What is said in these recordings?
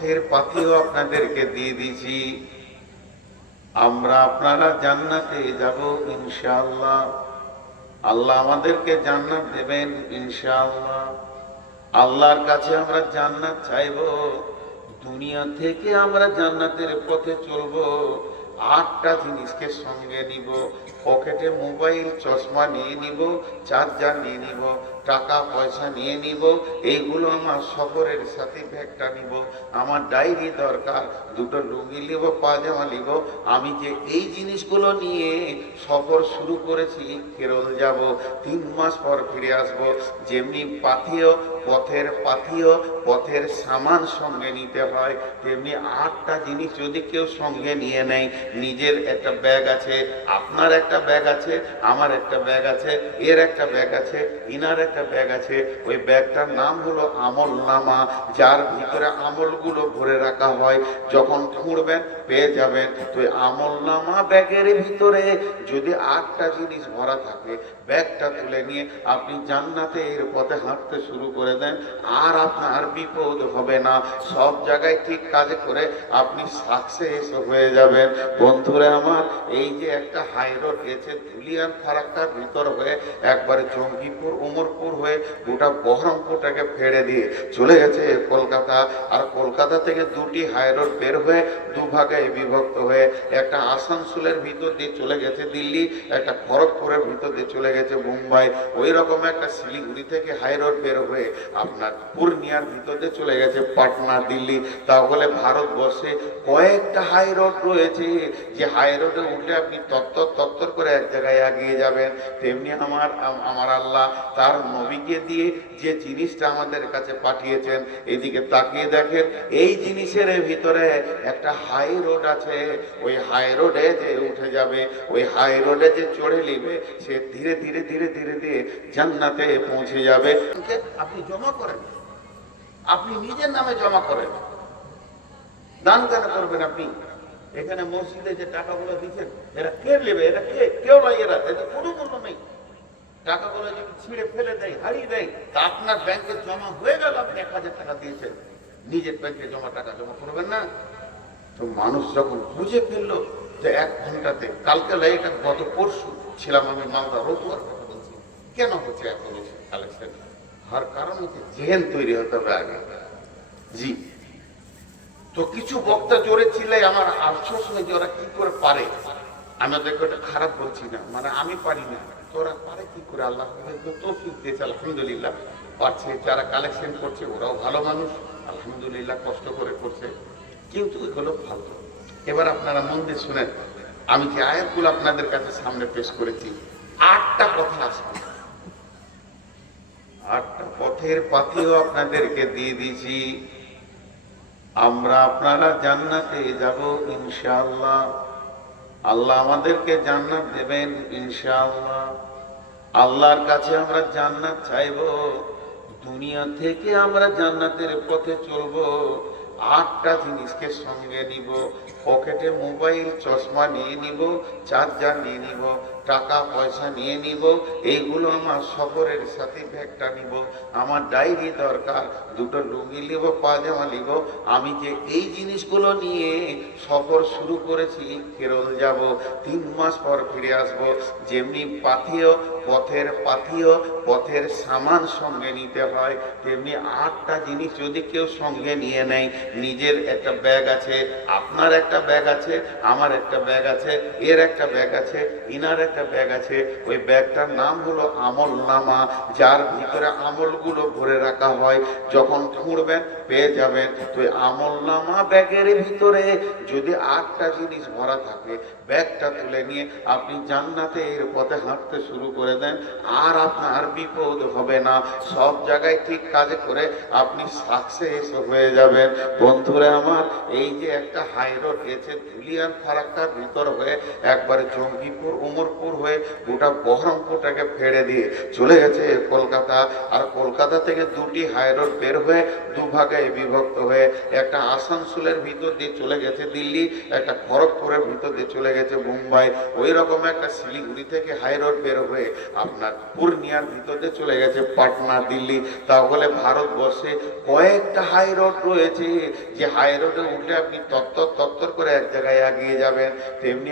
পথের পাথিও আপনাদেরকে দিয়ে দিয়েছি। আমরা আপনারা জান্নাতে যাব ইনশাআল্লাহ। আল্লাহ আমাদেরকে জান্নাত দেবেন ইনশাআল্লাহ। আল্লাহর কাছে আমরা জান্নাত চাইবো। দুনিয়া থেকে আমরা জান্নাতের পথে চলবো। 8টা জিনিসকে সঙ্গে নিব। পকেটে মোবাইল, চশমা নিয়ে নিব, চার্জার নিয়ে নিব, টাকা পয়সা নিয়ে নিব। এইগুলো আমার সফরের সাথে ব্যাগটা নিব। আমার ডায়েরি দরকার, 2টো লুঙ্গি নিব, পাজামা নিব। আমি যে এই জিনিসগুলো নিয়ে সফর শুরু করেছি, কেরল যাব, 3 মাস পর ফিরে আসব। যেমনি পাথিও, পথের পাথিও, পথের সামান সঙ্গে নিতে হয়, তেমনি 8টা জিনিস যদি কেউ সঙ্গে নিয়ে নেয়। নিজের একটা ব্যাগ আছে, আপনার একটা ব্যাগ আছে, আমার একটা ব্যাগ আছে, এর একটা ব্যাগ আছে, ইনার একটা ব্যাগ আছে। ওই ব্যাগটার নাম হলো আমল নামা, যার ভিতরে আমলগুলো ভরে রাখা হয়। যখন খুঁড়বেন পেয়ে যাবেন। তো আমল নামা ব্যাগের ভিতরে যদি 8টা জিনিস ভরা থাকে, ব্যাগটা তুলে নিয়ে আপনি জান্নাতের পথে হাঁটতে শুরু করে দেন, আর আপনার বিপদ হবে না। সব জায়গায় ঠিক কাজে করে আপনি সাকসেস হয়ে যাবেন। বন্ধুরা আমার, এই যে একটা হাই রোড গেছে ধুলিয়ান ফারাক্কার ভিতর হয়ে, একবারে জঙ্গিপুর, উমরপুর হয়ে গোটা বহরমপুরটাকে ফেড়ে দিয়ে চলে গেছে কলকাতা। আর কলকাতা থেকে 2টি হাই রোড বের হয়ে দুভাগে বিভক্ত হয়ে, একটা আসানসোলের ভিতর দিয়ে চলে গেছে দিল্লি, একটা খড়গপুরের ভিতর দিয়ে চলে গেছে মুম্বাই। ওই রকম একটা শিলিগুড়ি থেকে হাই রোড বের হয়ে আপনার পূর্ণিয়ার ভিতর দিয়ে চলে গেছে পাটনা, দিল্লি। তাহলে ভারতবর্ষে কয়েকটা হাই রোড রয়েছে, যে হাই রোডে উঠলে আপনি তত্তর করে এক জায়গায় এগিয়ে যাবেন। তেমনি আমার আল্লাহ তার নবীকে দিয়ে যে জিনিসটা আমাদের কাছে পাঠিয়েছেন, এদিকে তাকিয়ে দেখেন, এই জিনিসের ভিতরে একটা হাই রোড আছে। ওই হাই রোডে যে উঠে যাবে, ওই হাই রোডে যে চড়ে নিবে, সে ধীরে ধীরে ধীরে ধীরে ধীরে জান্নাতে পৌঁছে যাবে। আপনি জমা করেন, আপনি নিজের নামে জমা করেন। দান কেন করবেন আপনি? এখানে মসজিদে যে টাকাগুলো দিচ্ছেন, এরা কে নেবে? এরা কে? কেউ নয়, এরা এদের কোনো মূল্য নেই। টাকাগুলো যদি ছিঁড়ে ফেলে দেয়, হারিয়ে দেয়, তা আপনার ব্যাংকে জমা হয়ে গেল, আপনি 1000 টাকা দিয়েছেন, নিজের ব্যাংকে টাকা জমা করবেন না? তো মানুষ যখন বুঝে ফেললো যে 1 ঘন্টাতে, কালকে এটা গত পরশু ছিলাম আমি মালদা রতুয়ার কথা বলছি, কেন হচ্ছে এত বেশি কালেকশন? হওয়ার কারণ হচ্ছে জেহেন তৈরি হতে হবে আগে। জি, তো কিছু বক্তা জোরে চিল্লাই, আমার আফসোস হয় যে ওরা কি করে পারে। আমি ওদেরকে ওটা খারাপ বলছি না, মানে আমি পারি না, তোরা পারে কি করে? আল্লাহ তৌফিক দিয়েছে, আলহামদুলিল্লাহ পারছে। যারা কালেকশন করছে ওরাও ভালো মানুষ, আলহামদুলিল্লাহ কষ্ট করে করছে, কিন্তু এগুলো ভালো। এবার আপনারা মন দিয়ে শুনেন, আমি যে আয়াতগুলো আপনাদের কাছে সামনে পেশ করেছি, 8টা কথা আসবে। 8টা পথের পাথিও আপনাদেরকে দিয়ে দিয়েছি। আমরা আপনারা জান্নাতে যাব ইনশাআল্লাহ। আল্লাহ আমাদেরকে জান্নাত দেবেন ইনশাআল্লাহ। আল্লাহর কাছে আমরা জান্নাত চাইবো। দুনিয়া থেকে আমরা জান্নাতের পথে চলবো। 8টা জিনিসকে সঙ্গে নিব। পকেটে মোবাইল, চশমা নিয়ে নিব, চার্জার নিয়ে নিব, টাকা পয়সা নিয়ে নিব। এইগুলো আমার সফরের সাথে ব্যাগটা নিব। আমার ডায়েরি দরকার, 2টো লুঙ্গি নিব, পাজামা নিব। আমি যে এই জিনিসগুলো নিয়ে সফর শুরু করেছি, কেরল যাব, 3 মাস পর ফিরে আসব। যেমনি পাথিও, পথের পাথিও, পথের সামান সঙ্গে নিতে হয়, তেমনি 8টা জিনিস যদি কেউ সঙ্গে নিয়ে নেয়। নিজের একটা ব্যাগ আছে, আপনার একটা ব্যাগ আছে, আমার একটা ব্যাগ আছে, এর একটা ব্যাগ আছে, ইনার একটা ব্যাগ আছে। ওই ব্যাগটার নাম হলো আমল নামা, যার ভিতরে আমলগুলো ভরে রাখা হয়। যখন খুঁড়বেন পেয়ে যাবেন। তো আমল নামা ব্যাগের ভিতরে যদি 8টা জিনিস ভরা থাকে, ব্যাগটা তুলে নিয়ে আপনি জান্নাতের পথে হাঁটতে শুরু করে দেন, আর আপনার বিপদ হবে না। সব জায়গায় ঠিক কাজে করে আপনি সাকসেস হয়ে যাবেন। বন্ধুরা আমার, এই যে একটা হাই রোড গেছে ধুলিয়ান ফারাক্কার ভিতর হয়ে, একবারে জঙ্গিপুর, উমরপুর বহরমপুর হয়ে গোটা বহরমপুরটাকে ফেড়ে দিয়ে চলে গেছে কলকাতা। আর কলকাতা থেকে দুটি হাই রোড বের হয়ে দুভাগে বিভক্ত হয়ে একটা আসানসোলের ভিতর দিয়ে চলে গেছে দিল্লি, একটা খড়গপুরের ভিতর দিয়ে চলে গেছে মুম্বাই, ওই রকম একটা শিলিগুড়ি থেকে হাই রোড বের হয়ে আপনার পূর্ণিয়ার ভিতর দিয়ে চলে গেছে পাটনা দিল্লি। তাহলে ভারতবর্ষে কয়েকটা হাই রোড রয়েছে, যে হাই রোডে উঠে আপনি তত্তর করে এক জায়গায় এগিয়ে যাবেন। তেমনি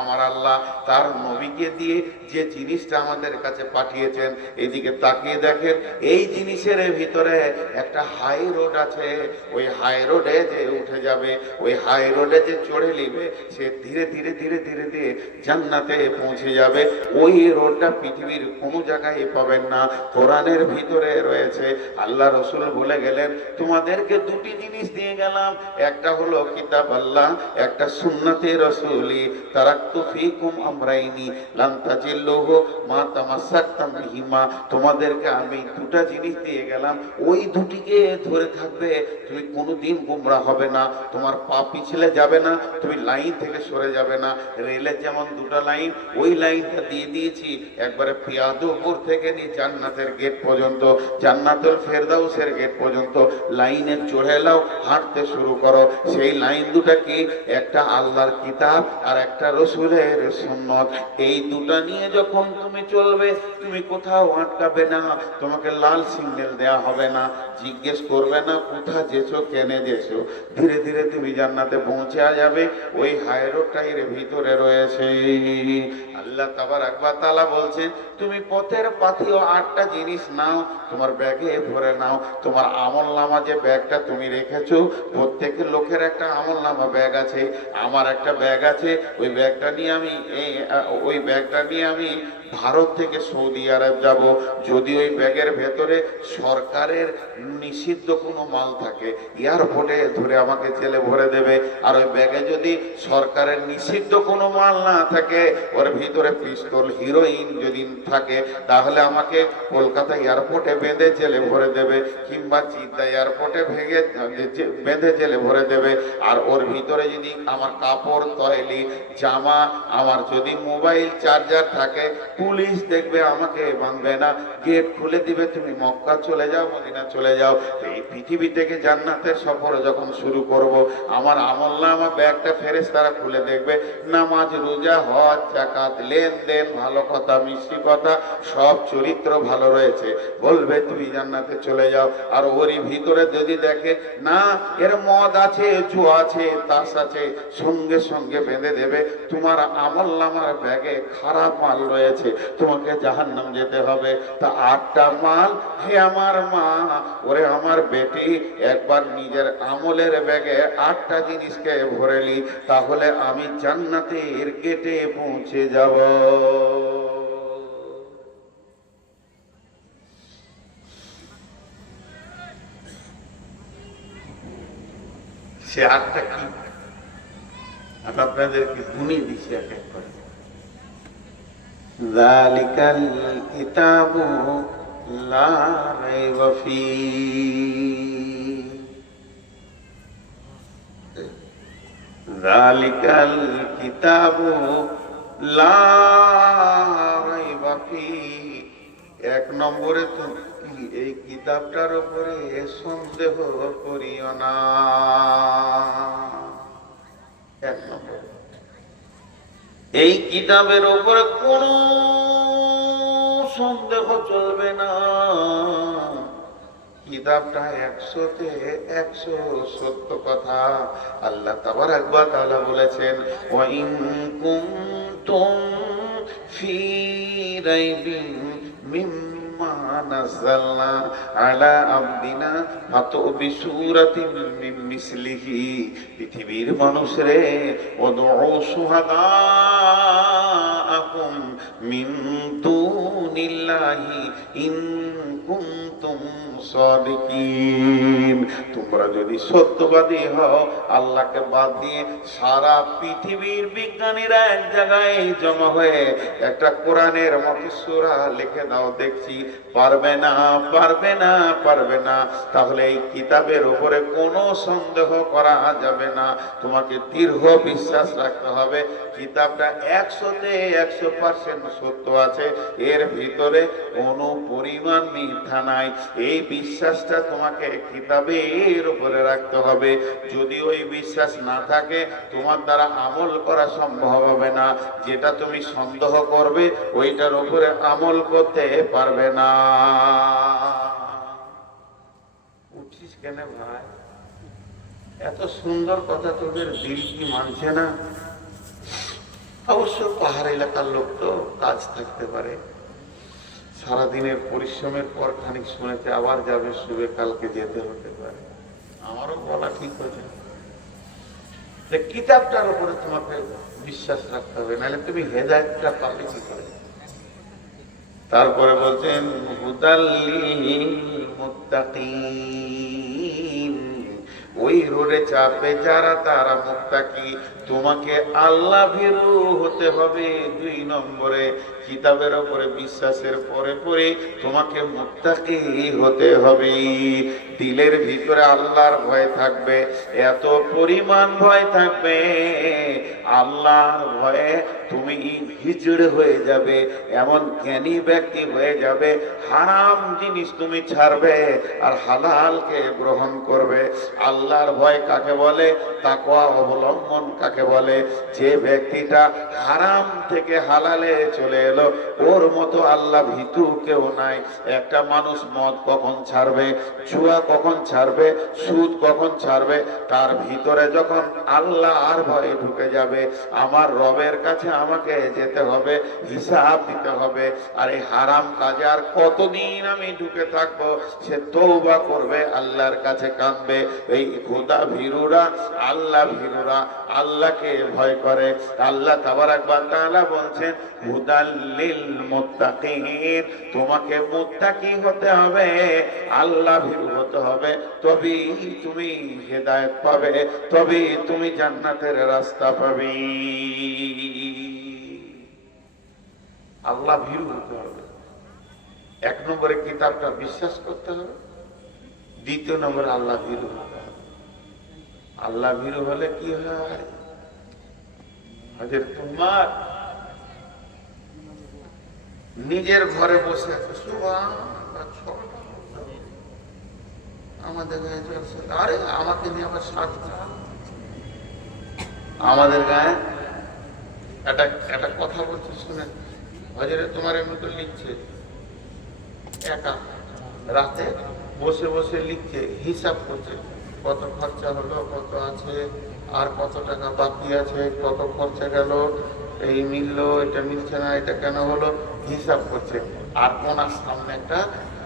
আমার আল্লাহ তার নবীকে দিয়ে যে জিনিসটা আমাদের কাছে পাঠিয়েছেন, এদিকে তাকিয়ে দেখেন, এই জিনিসের ভিতরে একটা হাই রোড আছে। ওই হাই রোডে যে উঠে যাবে, ওই হাই রোডে যে চড়ে নিবে, সে ধীরে ধীরে ধীরে ধীরে ধীরে জান্নাতে পৌঁছে যাবে। ওই রোডটা পৃথিবীর কোনো জায়গায় পাবেন না, কোরআনের ভিতরে রয়েছে। আল্লাহ রসুল বলে গেলেন, তোমাদেরকে দুটি জিনিস দিয়ে গেলাম, একটা হলো কিতাব আল্লাহ, একটা সুন্নতে রসুলি। তারাক্তু ফিকুম আমরাইনি লান তাজিল্লুহু মা তামাসসাকতুম বিহিমা। তোমাদেরকে আমি দুটা জিনিস দিয়ে গেলাম, ওই দুটিকে ধরে থাকবে, তুমি কোনোদিন গোমরাহ হবে না, তোমার পা পিছলে যাবে না, তুমি লাইন থেকে সরে যাবে না। রেলের যেমন দুটো লাইন, ওই লাইনটা দিয়ে দিয়েছি একবারে পিয়াদপুর থেকে নিয়ে জান্নাতের গেট পর্যন্ত, জান্নাতুল ফেরদাউসের গেট পর্যন্ত লাইনে চড়ে নাও, হাঁটতে শুরু করো। সেই লাইন দুটা কি? একটা আল্লাহর কিতাব আর একটা রসুলের সুন্নত। এই দুটা নিয়ে যখন তুমি চলবে, তুমি কোথাও আটকাবে না, তোমাকে লাল সিগন্যাল দেয়া হবে না, জিজ্ঞেস করবে না কোথা যেছো, কেনে যেছো, ধীরে ধীরে তুমি জান্নাতে পৌঁছে যাবে। ওই হাই রোডটা এর ভিতরে রয়েছে। আল্লাহ তাবারাক ওয়া তাআলা বলছেন, তুমি পথের পাথেয় 8টা জিনিস নাও, তোমার ব্যাগে ভরে নাও। তোমার আমলনামা যে ব্যাগটা তুমি রেখেছো, প্রত্যেকের লোকের একটা আমলনামা ব্যাগ আছে, আমার একটা ব্যাগ আছে। ওই ব্যাগটা নিয়ে আমি ভারত থেকে সৌদি আরব যাব। যদি ওই ব্যাগের ভেতরে সরকারের নিষিদ্ধ কোনো মাল থাকে, এয়ারপোর্টে ধরে আমাকে জেলে ভরে দেবে। আর ওই ব্যাগে যদি সরকারের নিষিদ্ধ কোনো মাল না থাকে, ওর ভিতরে পিস্তল, হিরোইন যদি থাকে, তাহলে আমাকে কলকাতা এয়ারপোর্টে বেঁধে জেলে ভরে দেবে, কিংবা চিন্তা এয়ারপোর্টে বেঁধে জেলে ভরে দেবে। আর ওর ভিতরে যদি আমার কাপড়, তৈলি, জামা, আমার যদি মোবাইল চার্জার থাকে, পুলিশ দেখবে, আমাকে বাঁধবে না, গেট খুলে দিবে, তুমি মক্কা চলে যাও, মদিনা চলে যাও। এই পৃথিবী থেকে জান্নাতের সফর যখন শুরু করব, আমার আমলনামা ব্যাগটা ফেরেশতারা খুলে দেখবে, নামাজ, রোজা, হজ, যাকাত, লেনদেন, ভালো কথা, মিষ্টি কথা, সব চরিত্র ভালো রয়েছে, বলবে তুমি জান্নাতে চলে যাও। আর ওরই ভিতরে যদি দেখে না, এর মদ আছে, জুয়া আছে, তাস আছে, সঙ্গে সঙ্গে বেঁধে দেবে, তোমার আমলনামার ব্যাগে খারাপ মাল রয়েছে, তোমাকে জাহান্নাম যেতে হবে। তা 8টা মাল, হে আমার মা, ওরে আমার বেটি, একবার নিজের আমলের ব্যাগে 8টা জিনিসকে ভরেলি, তাহলে আমি জান্নাতের গেটে পৌঁছে যাব। সে 8টা কি আমি আপনাদেরকে গুনিয়ে দিচ্ছি এক এক করে। যালিকাল কিতাবু লা রাইবা ফীহি, যালিকাল কিতাবু লা রাইবা ফীহি। 1 নম্বরে তুমি এই কিতাবটার উপরে সন্দেহ করিও না। 1 নম্বর, এই কিতাবের উপরে কোনো সন্দেহ চলবে না। কিতাবটা 100-তে 100 সত্য কথা। আল্লাহ তাবারাক ওয়া তাআলা বলেছেন, ওয়া ইন কুনতুম ফি রাইবিন মিম্মা নাযালনা আলা আবদিনা ফাতু বিসূরাতিন মিন মিসলিহি। পৃথিবীর মানুষরে, ওয়াদউ শুহাদাআকুম মিন দুনিল্লাহি ইন কুনতুম কুনতুম সাদিকিন। তোমরা যদি সত্যবাদী হও, আল্লাহকে বাদ দিয়ে সারা পৃথিবীর বিজ্ঞানীরা এক জায়গায় জমা হয়ে একটা কোরআনের মতো সূরা লিখে দাও, দেখছি পারবে না, পারবে না, পারবে না। তাহলে এই কিতাবের উপরে কোনো সন্দেহ করা যাবে না, তোমাকে দৃঢ় বিশ্বাস রাখতে হবে কিতাবটা 100-তে 100% সত্য আছে, এর ভিতরে কোনো পরিমাণ মিথ্যা নাই। এই বিশ্বাসটা তোমাকে কিতাবের উপরে রাখতে হবে। যদি ওই বিশ্বাস না থাকে, তোমার দ্বারা আমল করা সম্ভব হবে না। যেটা তুমি সন্দেহ করবে, ওইটার উপরে আমল করতে পারবে না। উঠিস কেন ভাই? এত সুন্দর কথা তোদের দিল কি মানছে না? অবশ্য পাহাড় এলাকার লোক তো কাজ থাকতে পারে, সারাদিনের পরিশ্রমের পর খানিক শুনেছে আবার যাবে, শুবে কালকে যেতে হতে পারে। আমারও বলা ঠিক হয়েছে, কিতাবটার উপরে তোমাকে বিশ্বাস রাখতে হবে, নাহলে তুমি হেদায়েতটা পাবে কি করে? তারপরে বলছেন হুদাল্লিল মুত্তাকিন, ওই রোডে চাপে যারা তারা মুত্তাকি। তোমাকে আল্লাহ ভীরু হতে হবে। 2 নম্বরে কিতাবের উপরে বিশ্বাসের পরে পরে তোমাকে মুত্তাকি হতে হবে। দিলের ভিতরে আল্লাহর ভয় থাকবে, এত পরিমাণ ভয় থাকবে, আল্লাহর ভয়ে তুমি হিজড় হয়ে যাবে, এমন জ্ঞানী ব্যক্তি হয়ে যাবে। হারাম জিনিস তুমি ছাড়বে আর হালালকে গ্রহণ করবে। আল্লাহর ভয় কাকে বলে? তাকওয়া অবলম্বন কাকে বলে? যে ব্যক্তিটা হারাম থেকে হালালে চলে এলো, ওর মতো আল্লাহ ভীতু কেউ নাই। একটা মানুষ মদ কখন ছাড়বে, জুয়া কখন ছাড়বে, সুদ কখন ছাড়বে? তার ভিতরে যখন আল্লাহর ভয় ঢুকে যাবে, আমার রবের কাছে আমাকে যেতে হবে, হিসাব দিতে হবে। আর এই হারাম কাজে আর কতদিন আমি ঢুকে থাকবো? সে তওবা করবে, আল্লাহর কাছে কাঁদবে। এই খোদা ভীরুরা, আল্লাহ ভীরুরা, আল্লাহকে ভয় করে। আল্লাহ তাবারাক ওয়া তাআলা বলছেন হুদাল্লিল মুত্তাকিন, তোমাকে মুত্তাকি হতে হবে, আল্লাহ ভীরু হতে হবে, তবেই তুমি হেদায়েত পাবে, তবেই তুমি জান্নাতের রাস্তা পাবে। আল্লাহ ভীরু হতে হবে। 1 নম্বরে কিতাবটা বিশ্বাস করতে হবে, 2 নম্বরে আল্লাহ ভীরু হতে হবে। আল্লাহ ভীরু হলে কি হয়? হযরত উমর নিজের ঘরে বসে আছে, সুবহানাল্লাহ, আমাদের গায়ে চলছে, আরে আমাকে নিয়ে আবার সাথ। আমাদের গায়ে একটা কথা বলছে, শুনেন। হযরত উমর এমনি করে লিখছে, একা রাতে বসে বসে লিখছে, হিসাব করছে, কত খরচা হলো, কত আছে, আর কত টাকা বাকি আছে, কত খরচা গেল, এই মিললো, এটা মিলছে না, এটা কেন হলো, হিসাব করছে। আর ওনার সামনে একটা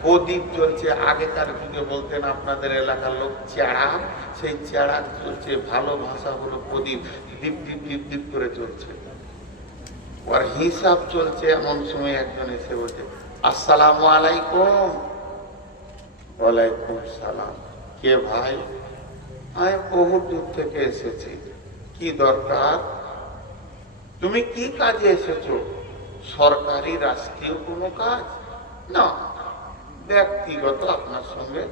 প্রদীপ চলছে। আগেকার যুগে বলতেন আপনাদের এলাকার লোক চেড়া, সেই চেড়া চলছে, ভালো ভাষা হলো প্রদীপ, দীপ দীপ দীপ দীপ করে চলছে। ওর হিসাব চলছে। এমন সময় একজন এসে বলছে, আসসালামু আলাইকুম। ওয়ালাইকুম সালাম। কে ভাই? আমি বহু দূর থেকে এসেছি। কি দরকার? তুমি কি কাজে এসেছো? সরকারি রাষ্ট্রীয় কোনো কাজ? না, ব্যক্তিগত আপনার সঙ্গে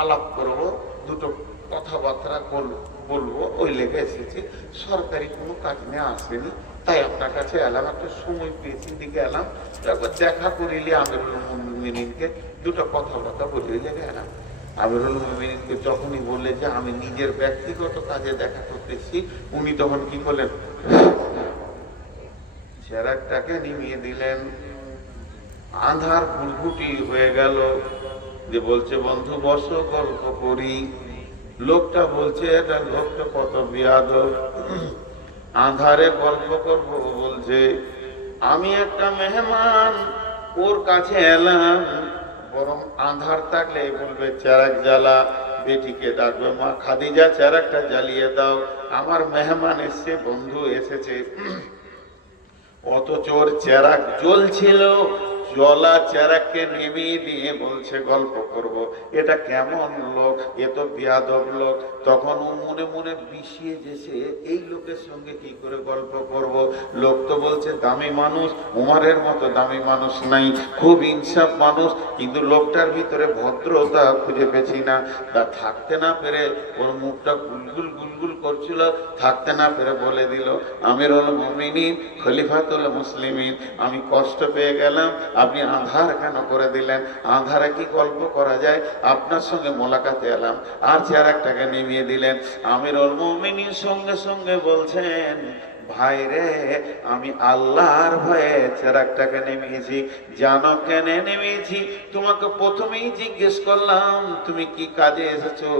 আলাপ করবো, দুটো কথাবার্তা বলবো, ওই লেগে এসেছি। সরকারি কোনো কাজ নিয়ে আসেনি, তাই আপনার কাছে এলাম, একটা সময় পেয়েছি, দিকে এলাম, তারপর দেখা করিলে আমিরুল মুমিনিনকে দুটো কথাবার্তা বলিয়ে লেগে এলাম। আমিরুল মুমিনিনকে যখনই বললে যে আমি নিজের ব্যক্তিগত কাজে দেখা করতেছি, উনি তখন কি করলেন? চেরাগটাকে নিভিয়ে দিলেন। আধার ফুলফুটি হয়ে গেল। যে বলছে, বন্ধু বসো, গল্প করি। লোকটা বলছে, এটা লোকটা কত বিয়াদব, আধারে গল্প করব বলছে। আমি একটা মেহমান, ওর কাছে এলাম, বরং আধার থাকলে বলবে চেরাগ জ্বালা, বেটিকে ডাকবে, মা খাদিজা চেরাগটা জ্বালিয়ে দাও, আমার মেহমান এসছে, বন্ধু এসেছে। অথচ ওর চেরাগ জ্বলছিল, জলা চেরাককে নেমিয়ে দিয়ে বলছে গল্প করব। এটা কেমন লোক, এ তো বেয়াদব লোক। তখন ও মনে মনে বিষিয়ে যেছে, এই লোকের সঙ্গে কি করে গল্প করব। লোক তো বলছে দামি মানুষ, উমারের মতো দামি মানুষ নাই, খুব ইনসাফ মানুষ, কিন্তু লোকটার ভিতরে ভদ্রতা খুঁজে পেছি না। তা থাকতে না পেরে ওর মুখটা গুলগুল গুলগুল করছিল, থাকতে না পেরে বলে দিল, আমিরুল মুমিনিন খলিফাতুল মুসলিমিন, আমি কষ্ট পেয়ে গেলাম, আপনি আধার কেন করে দিলেন? আধারে কি গল্প করা যায়? আপনার সঙ্গে মোলাকাতে এলাম। আর চেয়ারটাকে নিভিয়ে দিলেন। আমিরুল মুমিনিন সঙ্গে সঙ্গে বলছেন, ভাই রে, আমি আল্লাহর ভয়ে চেরাগটাকে নেমেছি। জানো কেন নেমেছি? তোমাকে প্রথমেই জিজ্ঞেস করলাম তুমি কি কাজে এসেছো?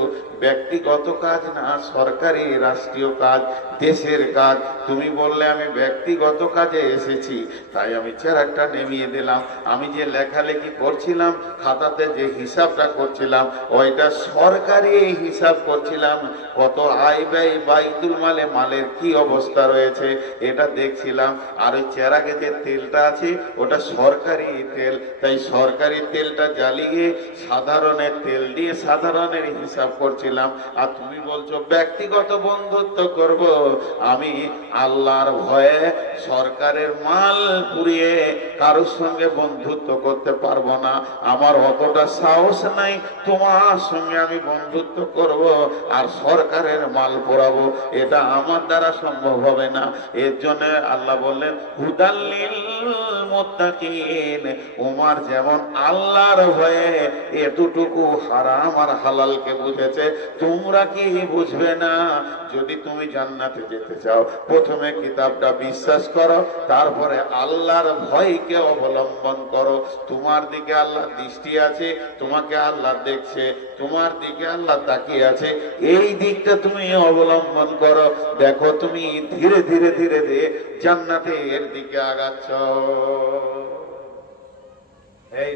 ব্যক্তিগত কাজ না, সরকারি রাষ্ট্রীয় কাজ, দেশের কাজ। তুমি বললে আমি ব্যক্তিগত কাজে এসেছি, তাই আমি চেরাগটা নেমিয়ে দিলাম। আমি যে লেখালেখি করছিলাম, খাতাতে যে হিসাবটা করছিলাম, ওইটা সরকারি হিসাব করছিলাম। কত আয় ব্যয়, বাইতুল মালে মালের কি অবস্থা রয়েছে এটা দেখছিলাম। আর ওই চেরাগে যে তেলটা আছে ওটা সরকারি তেল, তাই সরকারি তেলটা জ্বালিয়ে সাধারণের তেল দিয়ে সাধারণের হিসাব করছিলাম। আর তুমি বলছো ব্যক্তিগত বন্ধুত্ব করব। আমি আল্লাহর ভয়ে সরকারের মাল পুড়িয়ে কারোর সঙ্গে বন্ধুত্ব করতে পারবো না। আমার অতটা সাহস নাই তোমার সঙ্গে আমি বন্ধুত্ব করব আর সরকারের মাল পোড়াবো, এটা আমার দ্বারা সম্ভব হবে না। এর জন্য আল্লাহ বললেন হুদাল্লিল মুত্তাকিন। উমার যেমন আল্লাহর ভয়ে এতটুকু হারাম আর হালালকে বুঝেছে, তোমরা কি বুঝবে না? যদি তুমি জান্নাতে যেতে চাও, প্রথমে কিতাবটা বিশ্বাস করো, তারপরে আল্লাহর ভয়কে অবলম্বন করো। তোমার দিকে আল্লাহ দৃষ্টি আছে, তোমাকে আল্লাহ দেখছে, তোমার দিকে আল্লাহ তাকিয়ে আছে, এই দিকটা তুমি অবলম্বন করো। দেখো তুমি ধীরে ধীরে ধীরে ধীরে জান্নাতের দিকে আগাচ্ছ। এই